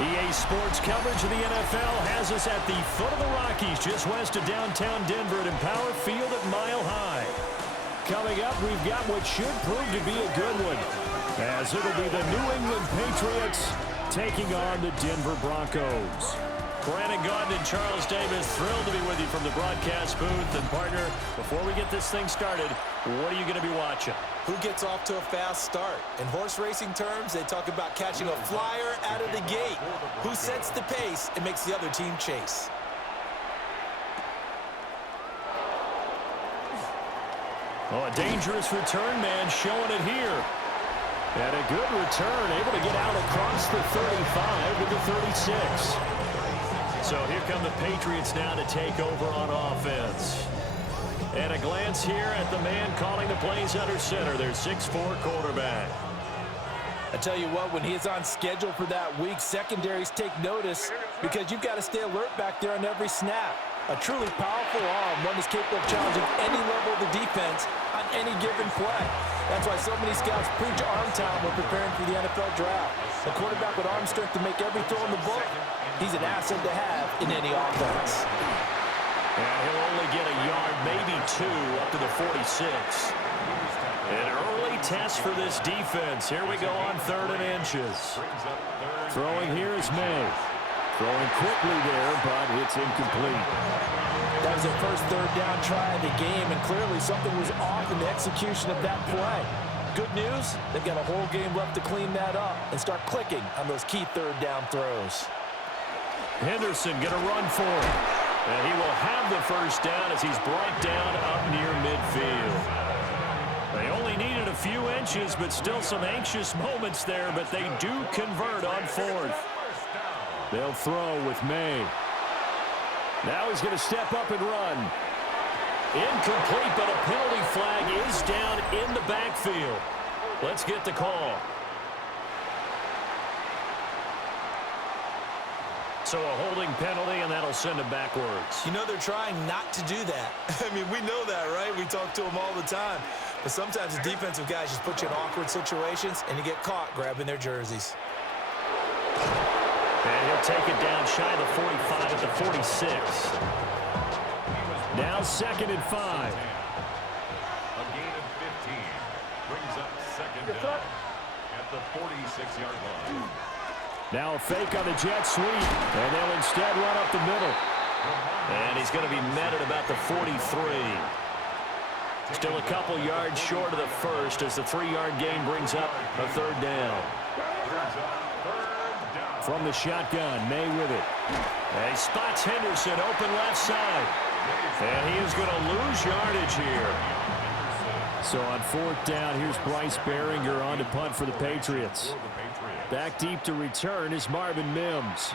EA Sports coverage of the NFL has us at the foot of the Rockies, just west of downtown Denver at Empower Field at Mile High. Coming up, we've got what should prove to be a good one, as it'll be the New England Patriots taking on the Denver Broncos. Brandon Gaudin and Charles Davis, thrilled to be with you from the broadcast booth. And partner, before we get this thing started, what are you going to be watching? Who gets off to a fast start? In horse racing terms, they talk about catching a flyer out of the gate. Who sets the pace and makes the other team chase? Oh, a dangerous return man showing it here. And a good return, able to get out across the 35 to the 36. So here come the Patriots now to take over on offense. And a glance here at the man calling the plays under center, their 6'4" quarterback. I tell you what, when he is on schedule for that week, secondaries take notice because you've got to stay alert back there on every snap. A truly powerful arm, one that's capable of challenging any level of the defense on any given play. That's why so many scouts preach arm talent when preparing for the NFL draft. A quarterback with arm strength to make every throw in the book, he's an asset to have in any offense. And he'll only get a yard, maybe two, up to the 46. An early test for this defense. Here we go on 3rd and inches. Throwing here is May. Throwing quickly there, but it's incomplete. That was their first 3rd down try of the game, and clearly something was off in the execution of that play. Good news, they've got a whole game left to clean that up and start clicking on those key 3rd down throws. Henderson going to run for it. And he will have the first down as he's brought down up near midfield. They only needed a few inches, but still some anxious moments there, but they do convert on 4th. They'll throw with May. Now he's going to step up and run. Incomplete, but a penalty flag is down in the backfield. Let's get the call. So a holding penalty, and that'll send him backwards. You know they're trying not to do that. I mean, we know that, right? We talk to them all the time. But sometimes the defensive guys just put you in awkward situations, and you get caught grabbing their jerseys. And he'll take it down shy of the 45 at the 46. Now 2nd and 5. A gain of 15 brings up 2nd down at the 46-yard line. Now a fake on the jet sweep, and they'll instead run up the middle. And he's going to be met at about the 43. Still a couple yards short of the first as the 3-yard gain brings up a 3rd down. From the shotgun, May with it. And he spots Henderson open left side. And he is going to lose yardage here. So on 4th down, here's Bryce Behringer on to punt for the Patriots. Back deep to return is Marvin Mims.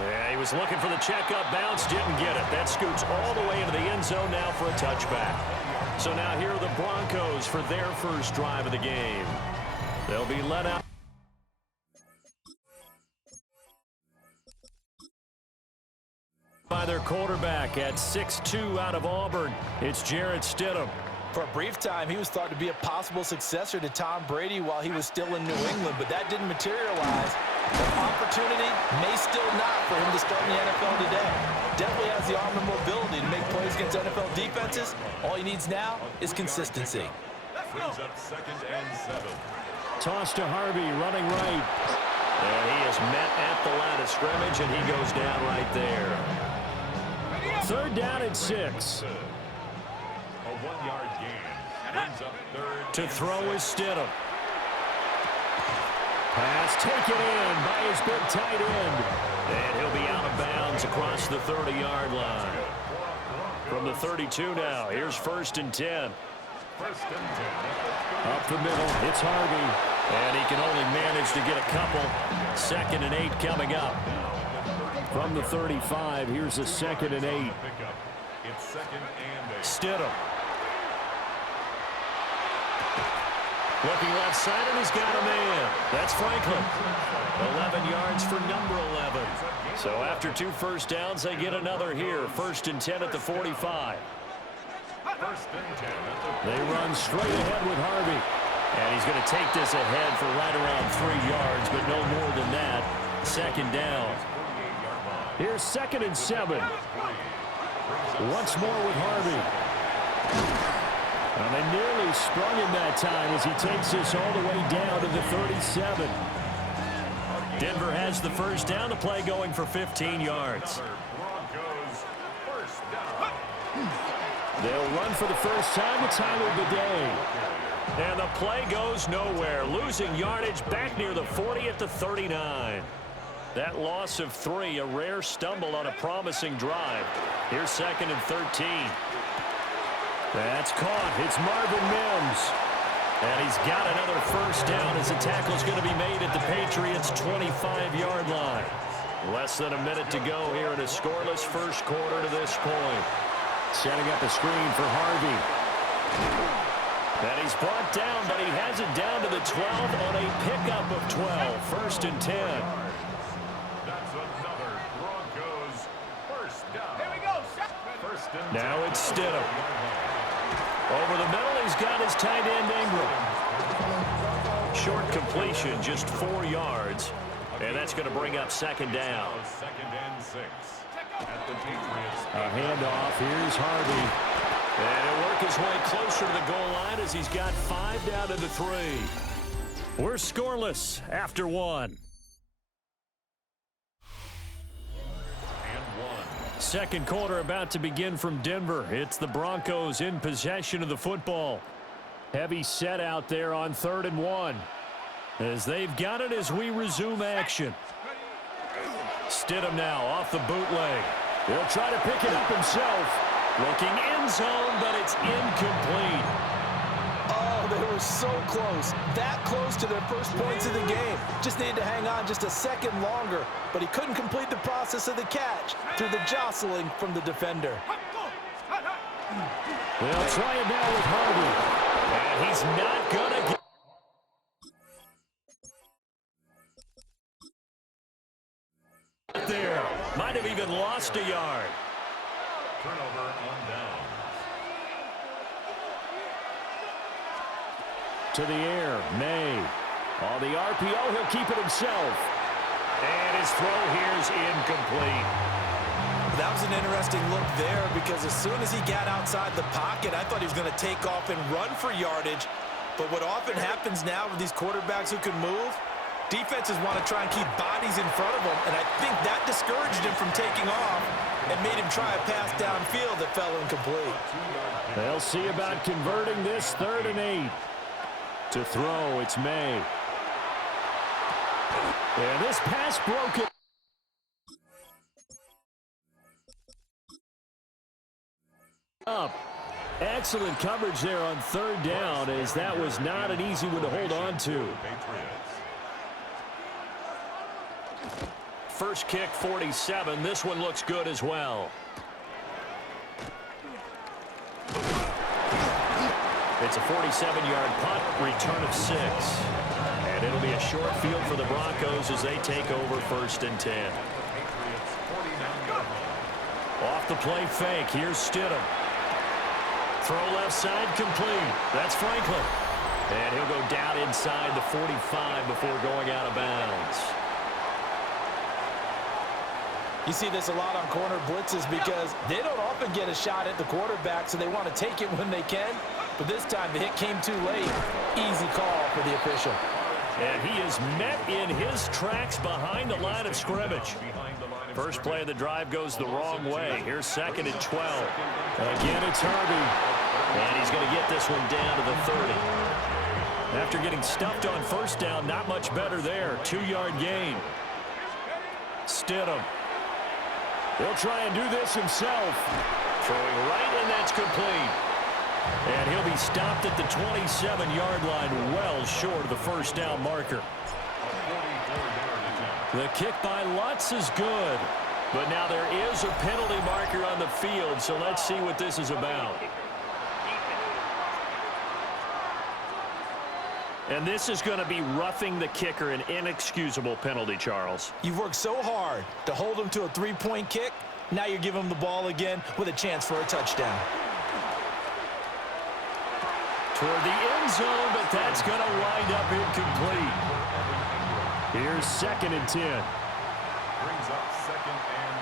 Yeah, he was looking for the checkup bounce, didn't get it. That scoots all the way into the end zone now for a touchback. So now here are the Broncos for their first drive of the game. They'll be let out by their quarterback at 6'2" out of Auburn. It's Jarrett Stidham. For a brief time, he was thought to be a possible successor to Tom Brady while he was still in New England, but that didn't materialize. The opportunity may still not for him to start in the NFL today. Definitely has the arm and mobility to make plays against NFL defenses. All he needs now is consistency. Brings up 2nd and 7. Toss to Harvey, running right. And he is met at the line of scrimmage, and he goes down right there. 3rd down and 6. A 1-yard gain brings up 3rd. To throw is Stidham. Pass taken in by his big tight end. And he'll be out of bounds across the 30-yard line. From the 32 now, here's 1st and 10. 1st and 10. Up the middle, it's Harvey. And he can only manage to get a couple. 2nd and 8 coming up. From the 35, here's a 2nd and 8. It's 2nd and 8. Stidham. Looking left side, and he's got a man. That's Franklin. 11 yards for number 11. So after 2 first downs, they get another here. 1st and 10 at the 45. 1st and 10. They run straight ahead with Harvey. And he's going to take this ahead for right around 3 yards, but no more than that. second down. Here's 2nd and 7. Once more with Harvey. Well, they nearly sprung him that time as he takes this all the way down to the 37. Denver has the first down. The play going for 15 yards. They'll run for the first time. The time of the day. And the play goes nowhere. Losing yardage back near the 40 at the 39. That loss of 3, a rare stumble on a promising drive. Here's 2nd and 13. That's caught. It's Marvin Mims. And he's got another first down as the tackle's going to be made at the Patriots' 25-yard line. Less than a minute to go here in a scoreless first quarter to this point. Setting up a screen for Harvey. And he's brought down, but he has it down to the 12 on a pickup of 12. 1st and 10. That's another Broncos first down. Here we go. First and Now it's Stidham. Over the middle, he's got his tight end Ingram. Short completion, just 4 yards. And that's going to bring up 2nd down. 2nd and 6 at the Patriots. A handoff. Here's Harvey. And he'll work his way closer to the goal line as he's got 5 down to the 3. We're scoreless after 1. Second quarter about to begin from Denver. It's the Broncos in possession of the football. Heavy set out there on 3rd and 1. As they've got it as we resume action. Stidham now off the bootleg. He'll try to pick it up himself. Looking end zone, but it's incomplete. Oh, they were so close. That close to their first points of the game. Just needed to hang on just a second longer, but he couldn't complete the process of the catch through the jostling from the defender. They'll try it now with Harvey. And he's not going to get there. Might have even lost a yard. Turnover on down. To the air, May. On the RPO, he'll keep it himself. And his throw here's incomplete. That was an interesting look there because as soon as he got outside the pocket, I thought he was going to take off and run for yardage. But what often happens now with these quarterbacks who can move, defenses want to try and keep bodies in front of them, and I think that discouraged him from taking off and made him try a pass downfield that fell incomplete. They'll see about converting this 3rd and 8. To throw, it's May. And this pass broken. Up. Excellent coverage there on 3rd down, as that was not an easy one to hold on to. First kick, 47. This one looks good as well. It's a 47-yard punt, return of 6. And it'll be a short field for the Broncos as they take over 1st and 10. Off the play fake, here's Stidham. Throw left side complete. That's Franklin. And he'll go down inside the 45 before going out of bounds. You see this a lot on corner blitzes because they don't often get a shot at the quarterback, so they want to take it when they can. But this time the hit came too late. Easy call for the official. And he is met in his tracks behind the line of scrimmage. First play of the drive goes the wrong way. Here's 2nd and 12. Again, it's Harvey. And he's going to get this one down to the 30. After getting stuffed on first down, not much better there. 2-yard gain. Stidham. He'll try and do this himself. Throwing right, and that's complete. And he'll be stopped at the 27-yard line, well short of the first down marker. The kick by Lutz is good. But now there is a penalty marker on the field, so let's see what this is about. And this is going to be roughing the kicker, an inexcusable penalty, Charles. You've worked so hard to hold him to a 3-point kick. Now you give him the ball again with a chance for a touchdown. Toward the end zone, but that's going to wind up incomplete. Here's 2nd and 10. Brings up 2nd and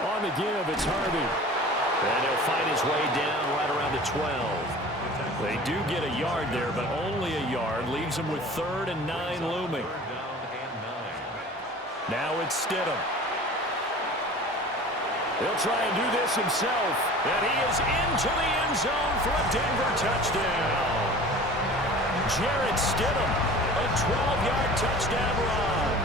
10. On the give, it's Harvey. And he'll fight his way down right around the 12. They do get a yard there, but only a yard. Leaves them with 3rd and 9 looming. Now it's Stidham. He'll try and do this himself. And he is into the end zone for a Denver touchdown. Jarrett Stidham, a 12-yard touchdown run.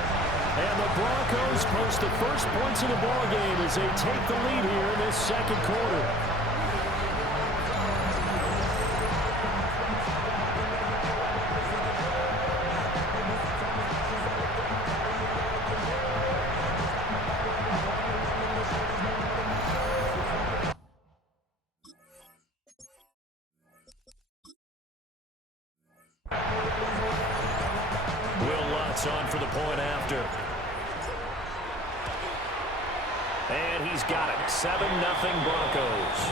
And the Broncos post the first points of the ballgame as they take the lead here in this second quarter. On for the point after. And he's got it. 7-0 Broncos.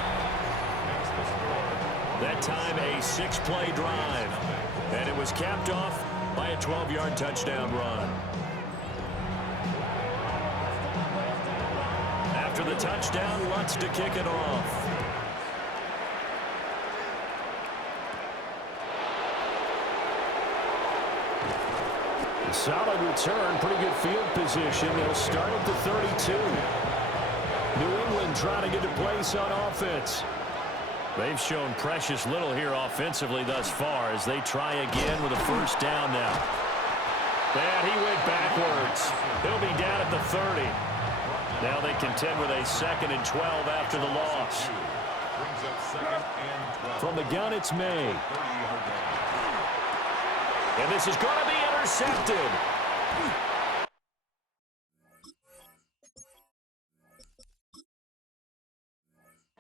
That time a 6-play drive. And it was capped off by a 12-yard touchdown run. After the touchdown, Lutz to kick it off. Solid return, pretty good field position. They'll start at the 32. New England trying to get a place on offense. They've shown precious little here offensively thus far as they try again with a first down now. And he went backwards. He'll be down at the 30. Now they contend with a 2nd and 12 after the loss. From the gun, it's May. And this is going to be intercepted.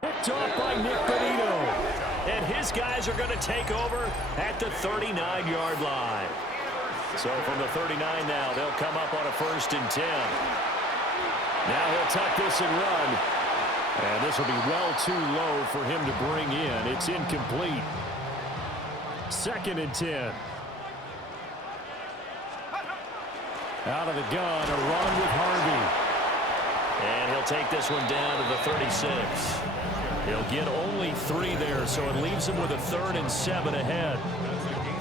Picked off by Nick Bonito. And his guys are going to take over at the 39-yard line. So from the 39 now, they'll come up on a 1st and 10. Now he'll tuck this and run. And this will be well too low for him to bring in. It's incomplete. 2nd and 10. Out of the gun, a run with Harvey. And he'll take this one down to the 36. He'll get only 3 there, so it leaves him with a 3rd and 7 ahead.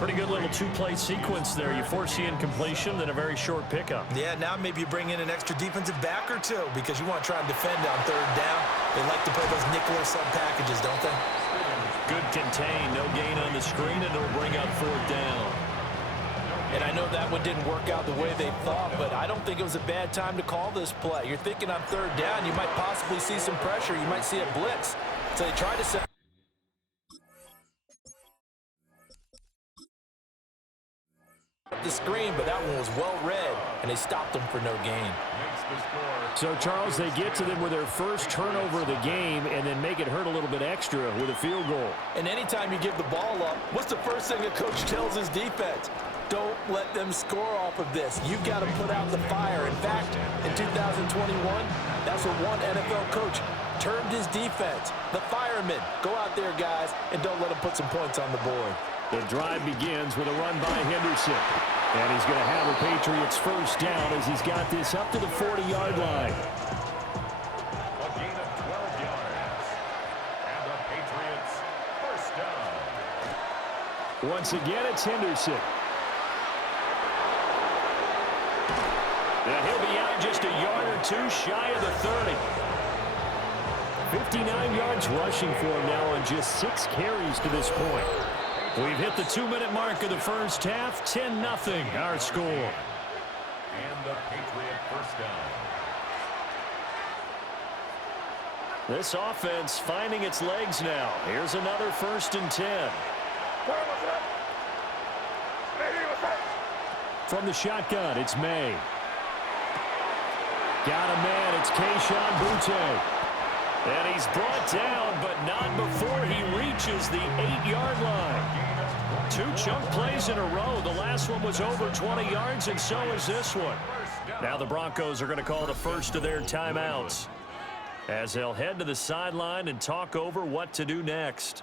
Pretty good little 2-play sequence there. You force the incompletion, then a very short pickup. Yeah, now maybe you bring in an extra defensive back or 2 because you want to try and defend on 3rd down. They like to play those nickel sub packages, don't they? Good contain, no gain on the screen, and it'll bring up 4th down. And I know that one didn't work out the way they thought, but I don't think it was a bad time to call this play. You're thinking on 3rd down, you might possibly see some pressure. You might see a blitz. So they tried to set the screen, but that one was well read, and they stopped them for no gain. So, Charles, they get to them with their first turnover of the game and then make it hurt a little bit extra with a field goal. And anytime you give the ball up, what's the first thing a coach tells his defense? Don't let them score off of this. You've got to put out the fire. In fact, in 2021, that's what one NFL coach termed his defense. The firemen. Go out there, guys, and don't let them put some points on the board. The drive begins with a run by Henderson. And he's going to have the Patriots first down as he's got this up to the 40-yard line. A gain of 12 yards. And the Patriots first down. Once again, it's Henderson. And he'll be out just a yard or 2 shy of the 30. 59 yards rushing for him now on just 6 carries to this point. We've hit the 2-minute mark of the first half. 10-0 our score. And the Patriot first down. This offense finding its legs now. Here's another 1st and 10. From the shotgun, it's May. Got a man, it's Keyshawn Butte. And he's brought down, but not before he reaches the 8-yard line. 2 chunk plays in a row. The last one was over 20 yards, and so is this one. Now the Broncos are going to call the first of their timeouts as they'll head to the sideline and talk over what to do next.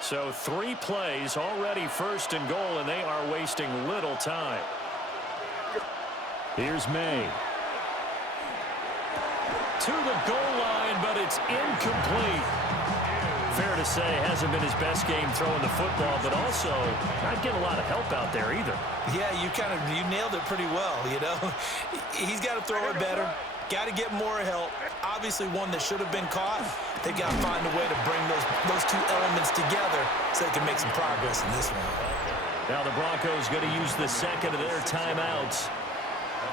So So 3 plays, already first and goal, and they are wasting little time. Here's May. To the goal line, but it's incomplete. Fair to say, hasn't been his best game throwing the football, but also not getting a lot of help out there either. Yeah, you nailed it pretty well, you know. He's got to throw it better. Got to get more help. Obviously one that should have been caught. They've got to find a way to bring those 2 elements together so they can make some progress in this one. Now the Broncos going to use the second of their timeouts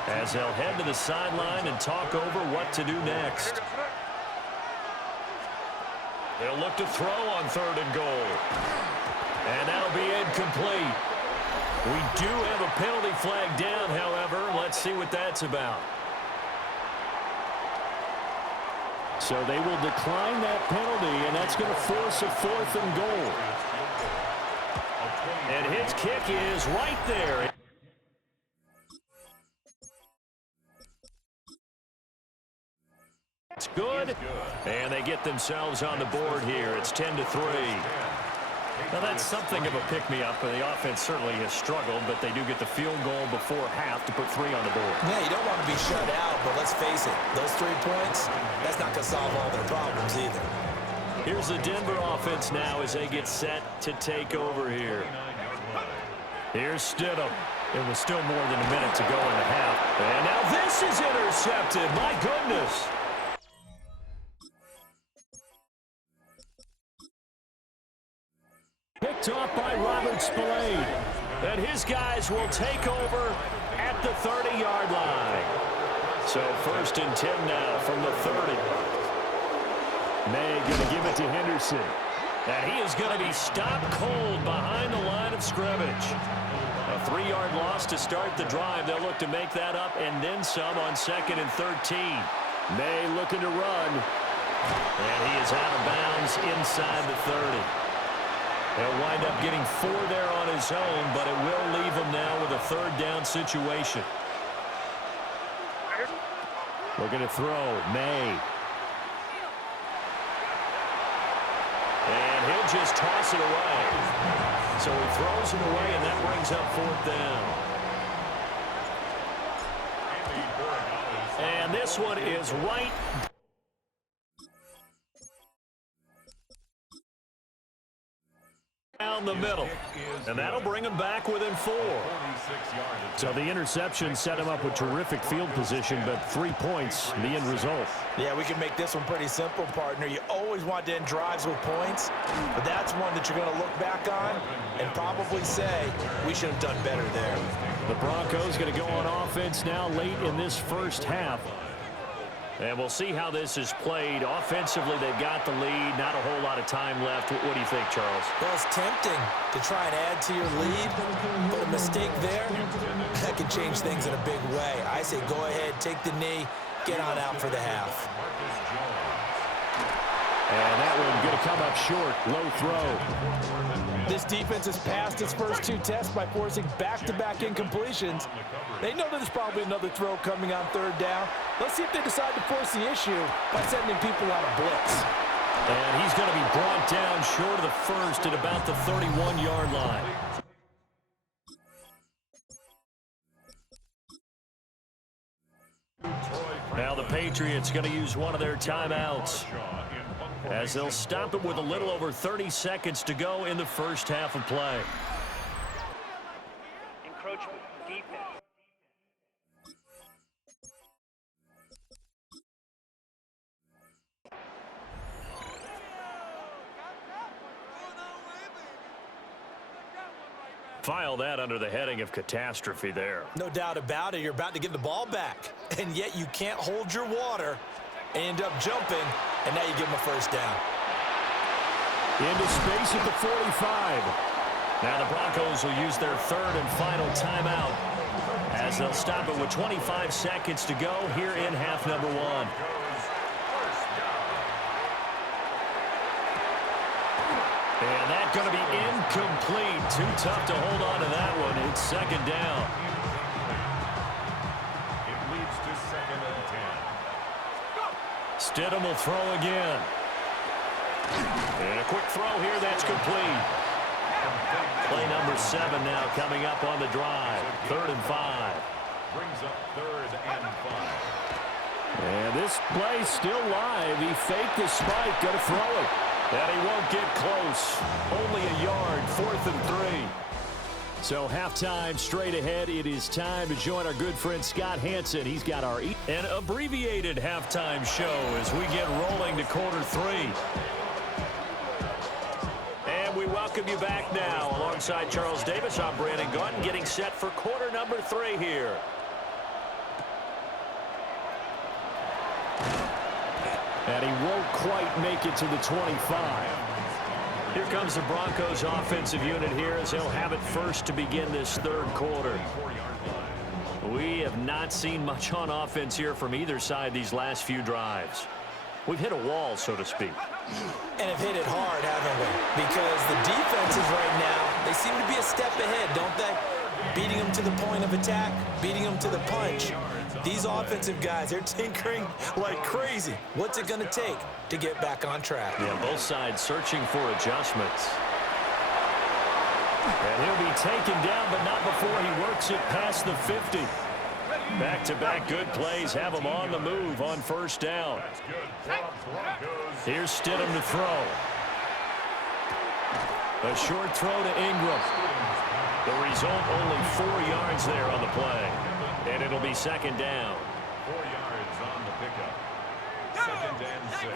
as they'll head to the sideline and talk over what to do next. They'll look to throw on 3rd and goal. And that'll be incomplete. We do have a penalty flag down, however. Let's see what that's about. So they will decline that penalty, and that's going to force a 4th and goal. And his kick is right there. It's good, and they get themselves on the board here. It's 10-3. Now, that's something of a pick-me-up. The offense certainly has struggled, but they do get the field goal before half to put 3 on the board. Yeah, you don't want to be shut out, but let's face it, those 3 points, that's not going to solve all their problems either. Here's the Denver offense now as they get set to take over here. Here's Stidham. It was still more than a minute to go in the half. And now this is intercepted. My goodness. Picked off by Robert Spillane. And his guys will take over at the 30-yard line. So 1st and 10 now from the 30. May going to give it to Henderson. And he is going to be stopped cold behind the line of scrimmage. A 3-yard loss to start the drive. They'll look to make that up and then some on 2nd and 13. May looking to run. And he is out of bounds inside the 30. He'll wind up getting 4 there on his own, but it will leave him now with a 3rd down situation. Looking to throw. May. And he'll just toss it away. So he throws it away, and that brings up 4th down. And this one is right down the middle. And that'll bring him back within 4. So the interception set him up with terrific field position, but 3 points, the end result. Yeah, we can make this one pretty simple, partner. You always want to end drives with points, but that's one that you're going to look back on and probably say, we should have done better there. The Broncos going to go on offense now late in this first half. And we'll see how this is played. Offensively, they've got the lead. Not a whole lot of time left. What do you think, Charles? Well, it's tempting to try and add to your lead, but a mistake there, that can change things in a big way. I say go ahead, take the knee, get on out for the half. And that one going to come up short. Low throw. This defense has passed its first 2 tests by forcing back-to-back incompletions. They know that there's probably another throw coming on 3rd down. Let's see if they decide to force the issue by sending people out of blitz. And he's going to be brought down short of the 1st at about the 31-yard line. Now the Patriots going to use one of their timeouts as they'll stop it with a little over 30 seconds to go in the first half of play. Encroachment defense. File that under the heading of catastrophe there. No doubt about it. You're about to get the ball back, and yet you can't hold your water. End up jumping, and now you give them a 1st down. Into space at the 45. Now the Broncos will use their 3rd and final timeout as they'll stop it with 25 seconds to go here in half number 1. And that's going to be incomplete. Too tough to hold on to that one. It's 2nd down. It leads to 2nd and 10. Stidham will throw again. And a quick throw here, that's complete. Play number 7 now coming up on the drive. 3rd and 5. Brings up 3rd and 5. And this play's still live. He faked the spike, going to throw it. And he won't get close. Only a yard, 4th and 3. So halftime straight ahead. It is time to join our good friend Scott Hansen. He's got an abbreviated halftime show as we get rolling to quarter 3. And we welcome you back now. Alongside Charles Davis, I'm Brandon Gaudin, getting set for quarter number 3 here. And he won't quite make it to the 25. Here comes the Broncos offensive unit here as they'll have it first to begin this 3rd quarter. We have not seen much on offense here from either side these last few drives. We've hit a wall, so to speak. And have hit it hard, haven't we? Because the defenses right now, they seem to be a step ahead, don't they? Beating them to the point of attack, beating them to the punch. These offensive guys, they're tinkering like crazy. What's it going to take to get back on track? Yeah, both sides searching for adjustments. And he'll be taken down, but not before he works it past the 50. Back-to-back good plays have him on the move on 1st down. Here's Stidham to throw. A short throw to Ingram. The result, only 4 yards there on the play. And it'll be 2nd down. 4 yards on the pickup. 2nd and 6.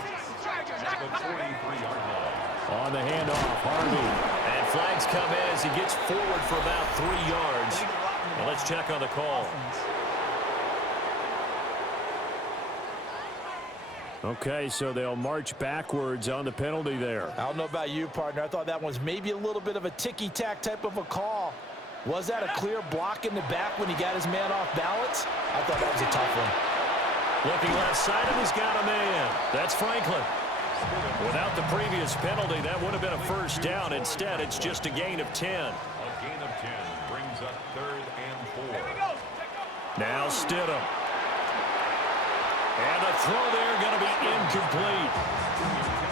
At the 43-yard line. On the handoff, Harvey. And flags come in as he gets forward for about 3 yards. Well, let's check on the call. Okay, so they'll march backwards on the penalty there. I don't know about you, partner. I thought that was maybe a little bit of a ticky-tack type of a call. Was that a clear block in the back when he got his man off balance? I thought that was a tough one. Looking left side, and he's got a man. That's Franklin. Without the previous penalty, that would have been a 1st down. Instead, it's just a gain of 10. A gain of 10 brings up 3rd and 4. Now Stidham. And the throw there going to be incomplete.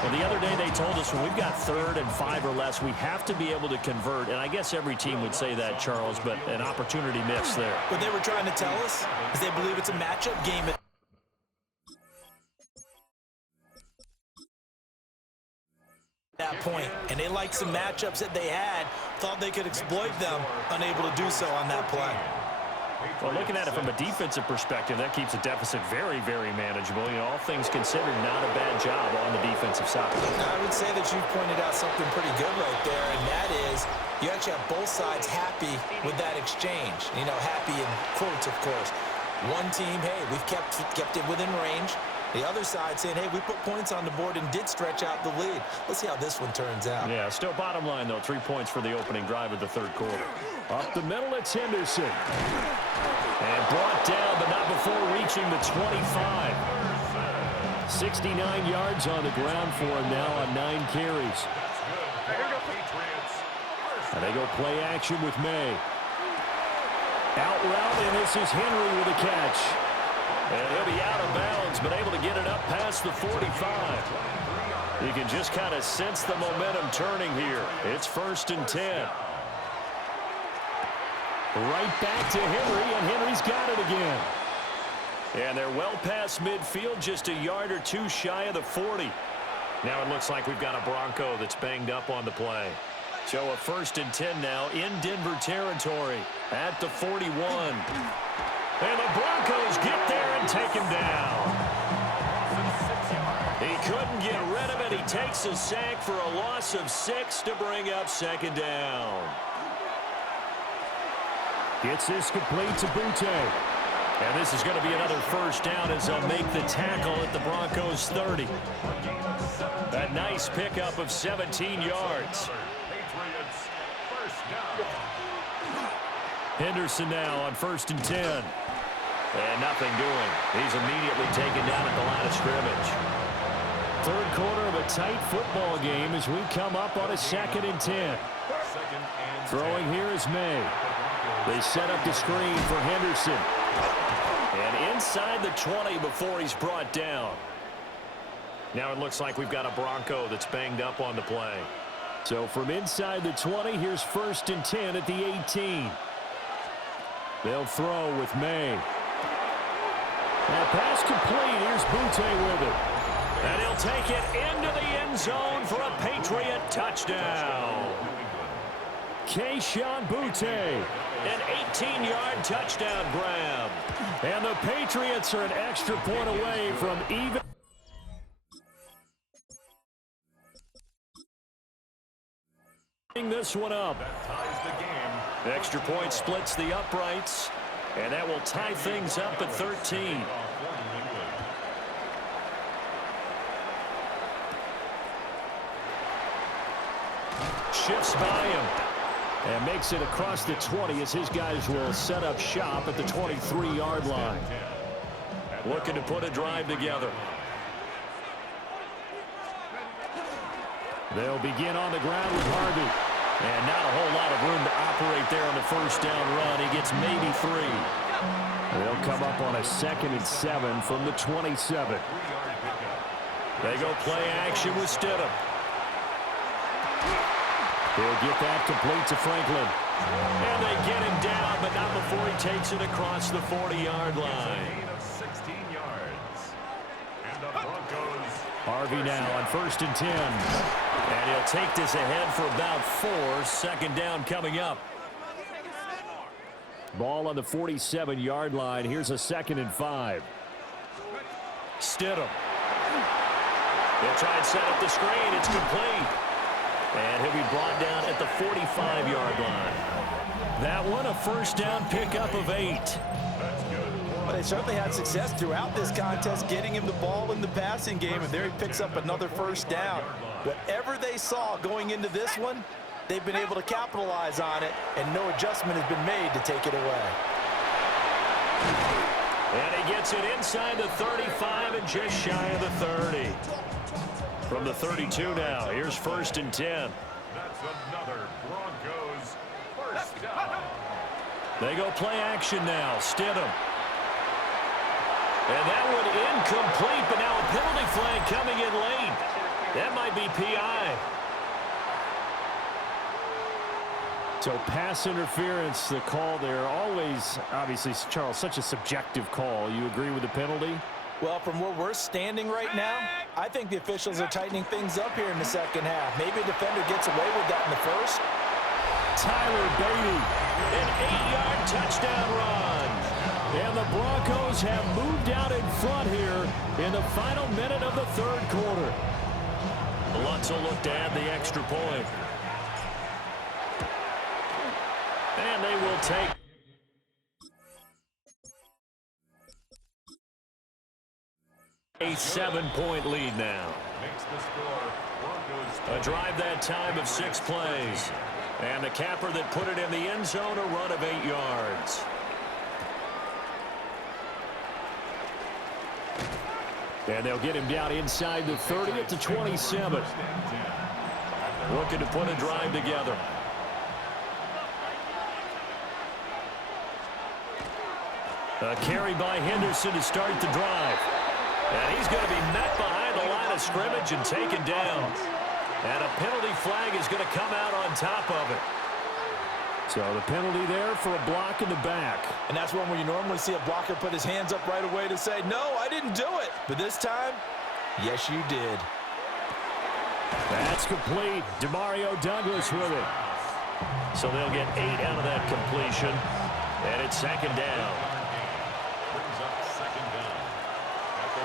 Well, the other day they told us when we've got 3rd and 5 or less, we have to be able to convert. And I guess every team would say that, Charles, but an opportunity missed there. What they were trying to tell us is they believe it's a matchup game at that point. And they liked some matchups that they had, thought they could exploit them, unable to do so on that play. Well, looking at it from a defensive perspective, that keeps the deficit very, very manageable. You know, all things considered, not a bad job on the defensive side. I would say that you've pointed out something pretty good right there, and that is you actually have both sides happy with that exchange. You know, happy in quotes, of course. One team, hey, we've kept it within range. The other side saying, hey, we put points on the board and did stretch out the lead. Let's see how this one turns out. Yeah, still bottom line, though. 3 points for the opening drive of the 3rd quarter. Up the middle, it's Henderson. And brought down, but not before reaching the 25. 69 yards on the ground for him now on 9 carries. And they go play action with May. Out route, and this is Henry with a catch. And he'll be out of bounds, but able to get it up past the 45. You can just kind of sense the momentum turning here. It's 1st and 10. Right back to Henry, and Henry's got it again. And they're well past midfield, just a yard or 2 shy of the 40. Now it looks like we've got a Bronco that's banged up on the play. So a 1st and 10 now in Denver territory at the 41. And the Broncos get there and take him down. He couldn't get rid of it. He takes a sack for a loss of 6 to bring up 2nd down. Gets this complete to Butte. And this is going to be another 1st down as they'll make the tackle at the Broncos' 30. A nice pickup of 17 yards. Henderson now on 1st and 10. And nothing doing. He's immediately taken down at the line of scrimmage. 3rd quarter of a tight football game as we come up on a 2nd and 10. Throwing here is May. They set up the screen for Henderson. And inside the 20 before he's brought down. Now it looks like we've got a Bronco that's banged up on the play. So from inside the 20, here's 1st and 10 at the 18. They'll throw with May. That pass complete. Here's Butte with it. And he'll take it into the end zone for a Patriot touchdown. Kayshon Butte. An 18-yard touchdown grab. And the Patriots are an extra point away from even. This one up. That ties the game. Extra point splits the uprights. And that will tie things up at 13. Shifts by him. And makes it across the 20 as his guys will set up shop at the 23-yard line. Looking to put a drive together. They'll begin on the ground with Harvey. And not a whole lot of room to operate there on the first down run. He gets maybe 3. They'll come up on a 2nd and 7 from the 27. They go play action with Stidham. He'll get that complete to Franklin. And they get him down, but not before he takes it across the 40-yard line. Gain of 16 yards. And the Broncos. Harvey now on 1st and 10. And he'll take this ahead for about 4. 2nd down coming up. Ball on the 47-yard line. Here's a 2nd and 5. Stidham. They'll try and set up the screen. It's complete. And he'll be brought down at the 45-yard line. That one, a 1st down pickup of 8. Well, they certainly had success throughout this contest getting him the ball in the passing game, and there he picks up another 1st down. Whatever they saw going into this one, they've been able to capitalize on it, and no adjustment has been made to take it away. And he gets it inside the 35 and just shy of the 30. From the 32 now, here's 1st and 10. That's another Broncos 1st down. They go play action now. Stidham. And that one incomplete, but now a penalty flag coming in late. That might be PI. So pass interference, the call there. Always, obviously, Charles, such a subjective call. You agree with the penalty? Well, from where we're standing right now, I think the officials are tightening things up here in the 2nd half. Maybe a defender gets away with that in the 1st. Tyler Beatty, an 8-yard touchdown run. And the Broncos have moved out in front here in the final minute of the 3rd quarter. Lutz will look to add the extra point. And they will take a 7-point lead now. Makes the score Broncos. A drive that time of 6 plays. And the capper that put it in the end zone, a run of 8 yards. And they'll get him down inside the 30 at the 27. Looking to put a drive together. A carry by Henderson to start the drive. And he's going to be met behind the line of scrimmage and taken down. And a penalty flag is going to come out on top of it. So the penalty there for a block in the back. And that's one where you normally see a blocker put his hands up right away to say, no, I didn't do it. But this time, yes, you did. That's complete. Demario Douglas with it. So they'll get 8 out of that completion. And it's 2nd down. Brings up 2nd down.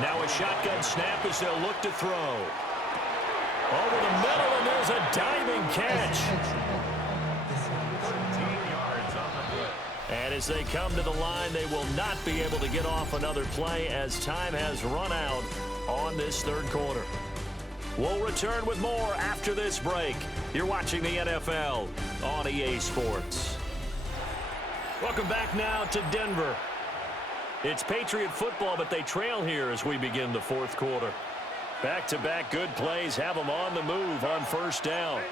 Now a shotgun snap as they'll look to throw. Over the middle, and there's a diving catch. 13 yards on the play. And as they come to the line, they will not be able to get off another play as time has run out on this 3rd quarter. We'll return with more after this break. You're watching the NFL on EA Sports. Welcome back now to Denver. It's Patriot football, but they trail here as we begin the 4th quarter. Back-to-back good plays have them on the move on 1st down.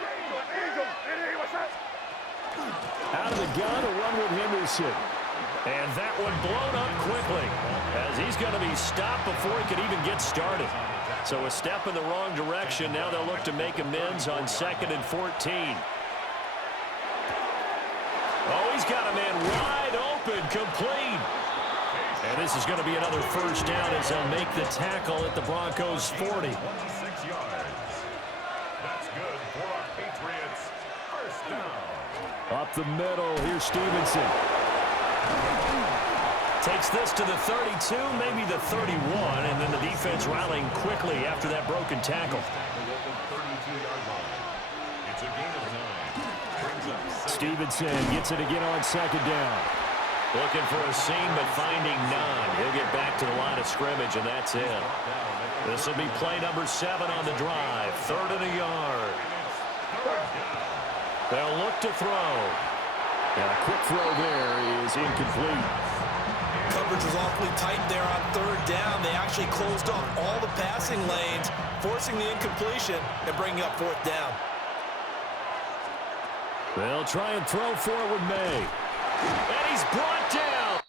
Out of the gun, a run with Henderson. And that one blown up quickly as he's going to be stopped before he could even get started. So a step in the wrong direction. Now they'll look to make amends on 2nd and 14. Oh, he's got a man wide open, complete. And this is going to be another first down as they'll make the tackle at the Broncos' 40. 26 yards. That's good for our Patriots. First down. Up the middle, here's Stevenson. Takes this to the 32, maybe the 31, and then the defense rallying quickly after that broken tackle. It's a gain of 9. Stevenson gets it again on 2nd down. Looking for a seam, but finding none. He'll get back to the line of scrimmage, and that's it. This will be play number 7 on the drive. 3rd and a yard. They'll look to throw. And a quick throw there is incomplete. Coverage was awfully tight there on 3rd down. They actually closed off all the passing lanes, forcing the incompletion and bringing up 4th down. They'll try and throw for it with May. And he's brought down.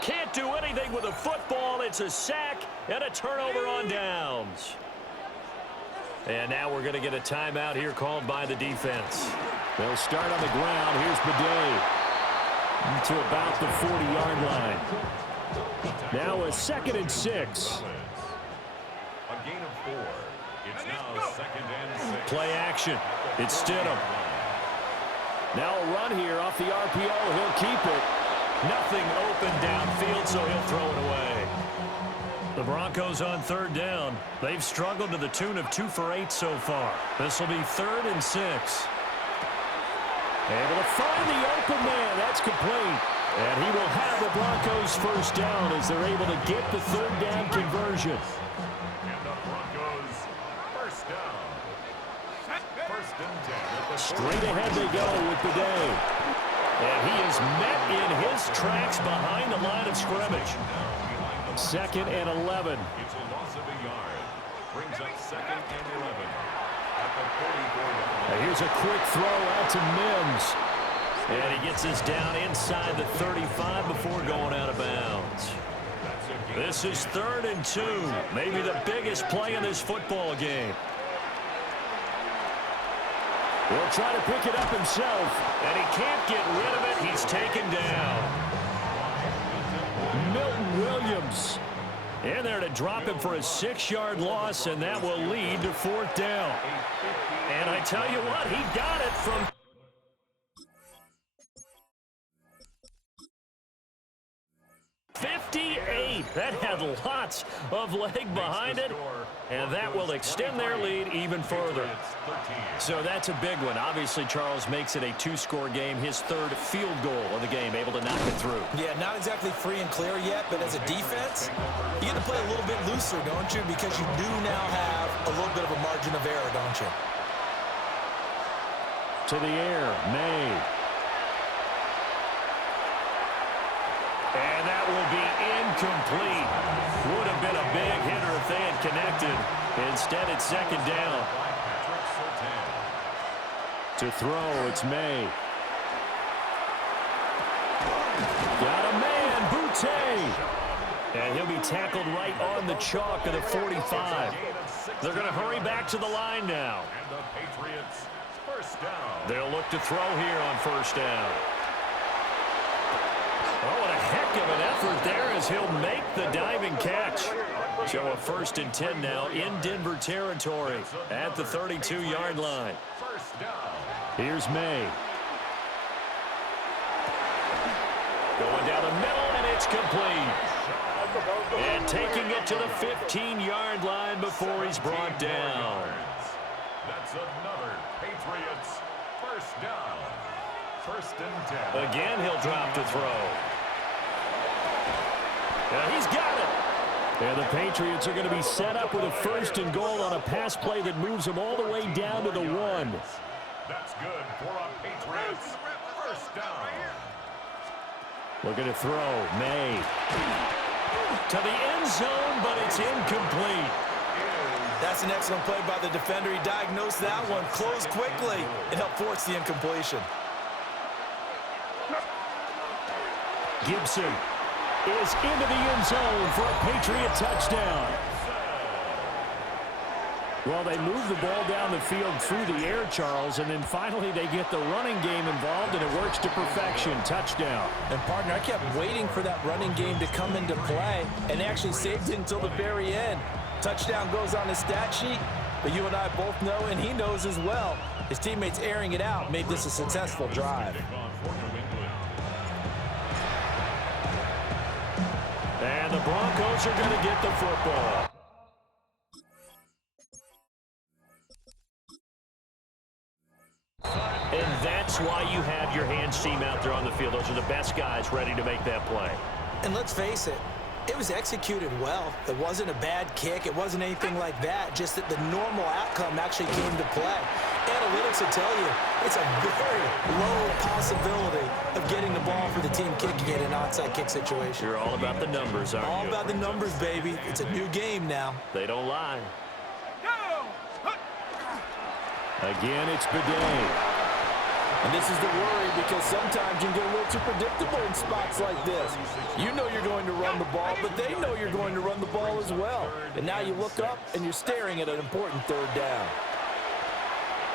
Can't do anything with a football. It's a sack and a turnover on downs. And now we're going to get a timeout here called by the defense. They'll start on the ground. Here's Bidet to about the 40-yard line. Now a 2nd and 6. A gain of 4. It's now 2nd and 6. Play action. It's Stidham. Now a run here off the RPO. He'll keep it. Nothing open downfield, so he'll throw it away. The Broncos on 3rd down. They've struggled to the tune of 2 for 8 so far. This will be 3rd and 6. Able to find the open man. That's complete. And he will have the Broncos first down as they're able to get the 3rd down conversion. And the Broncos first down. First and 10. Straight ahead they go with Bidet. And he is met in his tracks behind the line of scrimmage. 2nd and 11. It's a loss of a yard. Brings up 2nd and 11. At the 44-yard line. Here's a quick throw out to Mims. And he gets us down inside the 35 before going out of bounds. This is 3rd and 2. Maybe the biggest play in this football game. He'll try to pick it up himself. And he can't get rid of it. He's taken down. Milton Williams in there to drop him for a 6-yard loss, and that will lead to 4th down. And I tell you what, he got it from 58. That had lots of leg behind it, and that will extend their lead even further. So that's a big one. Obviously, Charles makes it a 2-score game, his 3rd field goal of the game, able to knock it through. Yeah, not exactly free and clear yet, but as a defense, you get to play a little bit looser, don't you? Because you do now have a little bit of a margin of error, don't you? To the air, May. And that will be incomplete. Would have been a big hitter if they had connected. Instead, it's 2nd down. To throw, it's May. Got a man, Boutte. And he'll be tackled right on the chalk of the 45. They're going to hurry back to the line now. And the Patriots first down. They'll look to throw here on 1st down. Oh, what a heck of an effort there as he'll make the diving catch. So a 1st and 10 now in Denver territory at the 32-yard line. First down. Here's May. Going down the middle, and it's complete. And taking it to the 15-yard line before he's brought down. That's another Patriots first down. 1st and 10. Again, he'll drop to throw. And he's got it. And the Patriots are going to be set up with a 1st and goal on a pass play that moves them all the way down to the 1. That's good for our Patriots first down. Looking to throw. May. To the end zone, but it's incomplete. That's an excellent play by the defender. He diagnosed that one, closed quickly, and helped force the incompletion. Gibson is into the end zone for a Patriot touchdown. Well, they move the ball down the field through the air, Charles, and then finally they get the running game involved, and it works to perfection. Touchdown. And, partner, I kept waiting for that running game to come into play, and they actually saved it until the very end. Touchdown goes on the stat sheet, but you and I both know, and he knows as well, his teammates airing it out made this a successful drive. And the Broncos are going to get the football. And that's why you have your hands team out there on the field. Those are the best guys ready to make that play. And let's face it, it was executed well. It wasn't a bad kick. It wasn't anything like that. Just that the normal outcome actually came to play. Analytics will tell you it's a very low possibility of getting the ball for the team kicking it in an onside kick situation. You're all about the numbers, aren't you? All about the numbers, baby. It's a new game now. They don't lie. Again, it's Bidet. And this is the worry, because sometimes you can get a little too predictable in spots like this. You know you're going to run the ball, but they know you're going to run the ball as well. And now you look up, and you're staring at an important third down.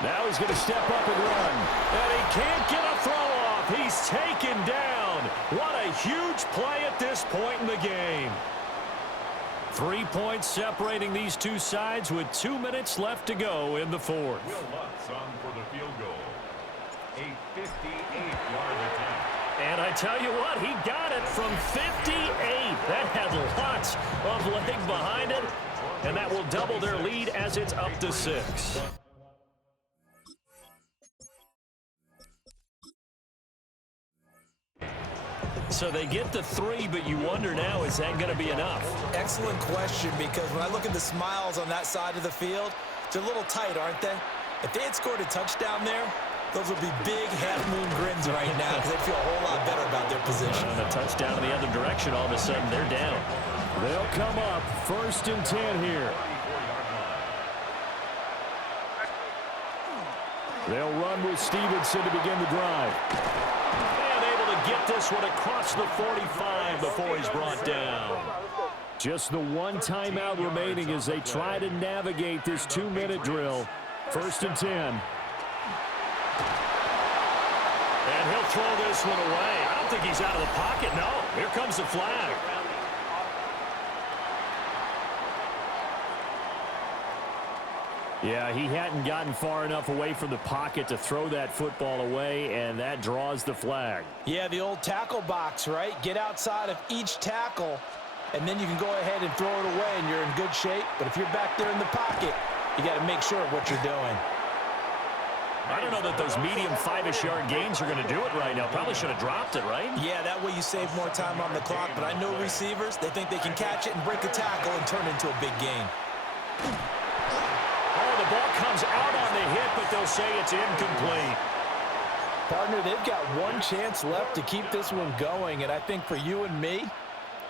Now he's going to step up and run. And he can't get a throw off. He's taken down. What a huge play at this point in the game. 3 points separating these two sides with 2 minutes left to go in the fourth. Will Lutz on for the field goal. A 58-yard attempt. And I tell you what, he got it from 58. That had lots of leg behind it. And that will double their lead as it's up to 6. So they get the 3, but you wonder now, is that going to be enough? Excellent question, because when I look at the smiles on that side of the field, they're a little tight, aren't they? If they had scored a touchdown there, those would be big half-moon grins right now, because they'd feel a whole lot better about their position. And a touchdown in the other direction, all of a sudden they're down. They'll come up 1st and 10 here. They'll run with Stevenson to begin the drive. And able to get this one across the 45 before he's brought down. Just the one timeout remaining as they try to navigate this 2-minute drill. 1st and 10. And he'll throw this one away. I don't think he's out of the pocket. No, here comes the flag. Yeah, he hadn't gotten far enough away from the pocket to throw that football away, and that draws the flag. Yeah, the old tackle box, right? Get outside of each tackle, and then you can go ahead and throw it away, and you're in good shape. But if you're back there in the pocket, you got to make sure of what you're doing. I don't know that those medium 5-ish yard gains are going to do it right now. Probably should have dropped it, right? Yeah, that way you save more time on the clock. But I know receivers, they think they can catch it and break a tackle and turn it into a big gain. Oh, the ball comes out on the hit, but they'll say it's incomplete. Partner, they've got one chance left to keep this one going. And I think for you and me,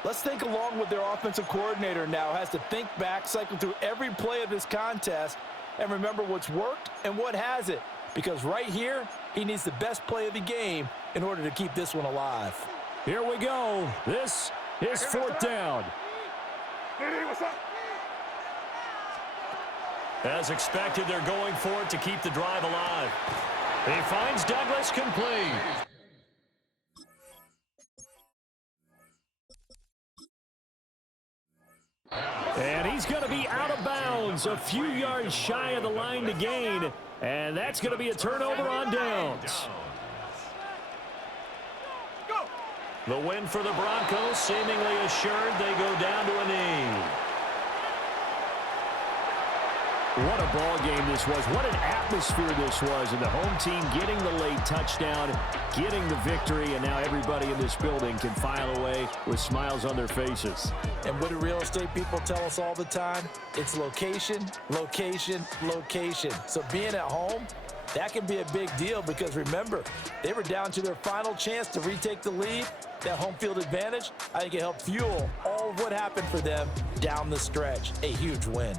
let's think along with their offensive coordinator now. Has to think back, cycle through every play of this contest, and remember what's worked and what hasn't. Because right here, he needs the best play of the game in order to keep this one alive. Here we go. This is 4th down. As expected, they're going for it to keep the drive alive. He finds Douglas complete. And he's going to be out of bounds, a few yards shy of the line to gain. And that's going to be a turnover on downs. The win for the Broncos, seemingly assured. They go down to a knee. What a ball game this was. What an atmosphere this was. And the home team getting the late touchdown, getting the victory, and now everybody in this building can file away with smiles on their faces. And what do real estate people tell us all the time? It's location, location, location. So being at home, that can be a big deal because remember, they were down to their final chance to retake the lead. That home field advantage, I think it helped fuel all of what happened for them down the stretch. A huge win.